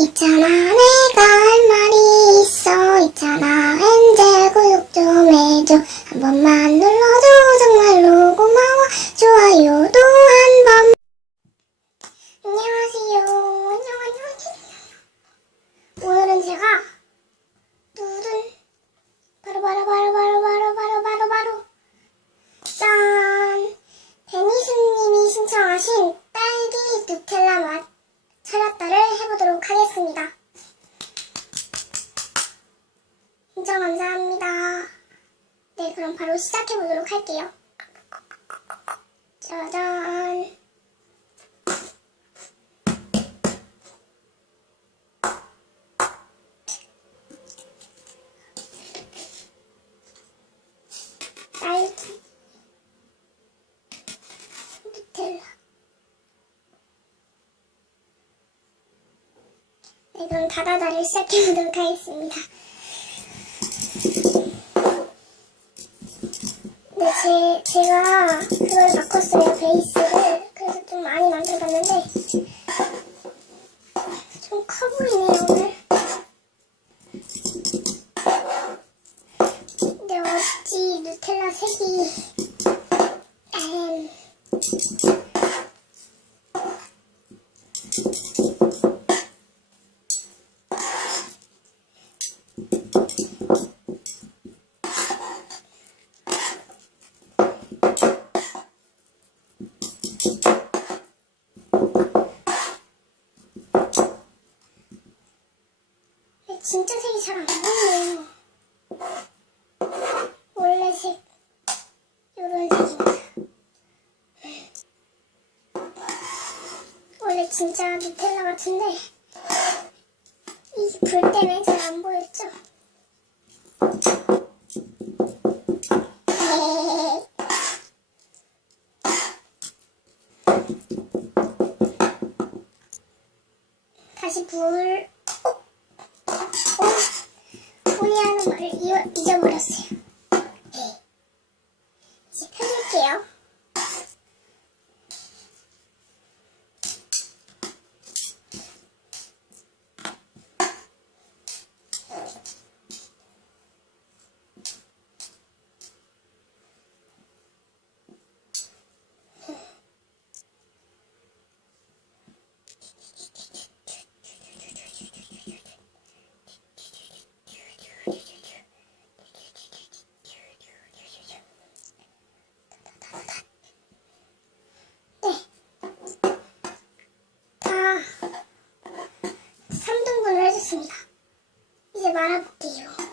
있잖아 내가 할 말이 있어. 있잖아 엔젤 구독 좀 해줘. 한 번만 눌러줘 정말로 고마워. 좋아요도 한 번. 안녕하세요. 안녕하세요. 오늘은 제가 바로 짠! 데니스님이 신청하신 딸기 누텔라 맛 철아따를 해보도록 하겠습니다. 신청 감사합니다. 네, 그럼 바로 시작해보도록 할게요. 짜잔! 딸기 누텔라. 네, 그럼 다다다를 시작해보도록 하겠습니다. 네, 제가 그걸 바꿨어요, 베이스를. 그래서 좀 많이 만들어봤는데 좀 커 보이네요, 오늘. 근데 어찌 누텔라 색이 진짜 색이 잘 안 보이네요. 원래 색 요런 색입니다. 원래 진짜 누텔라 같은데 이 불 때문에 잘 안 보였죠? 다시 불 혼이하는 말을 잊어버렸어요. 네. 이제 펴줄게요. 다 3등분을 해줬습니다. 이제 말아볼게요.